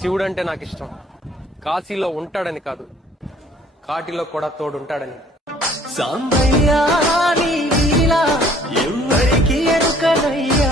శివుడు అంటే నాకు ఇష్టం. కాశీలో ఉంటాడని కాదు, కాటిలో కూడా తోడుంటాడని. సాంబయ్యా నీ లీలా ఎవ్వరికి ఎరుకనయ్యా.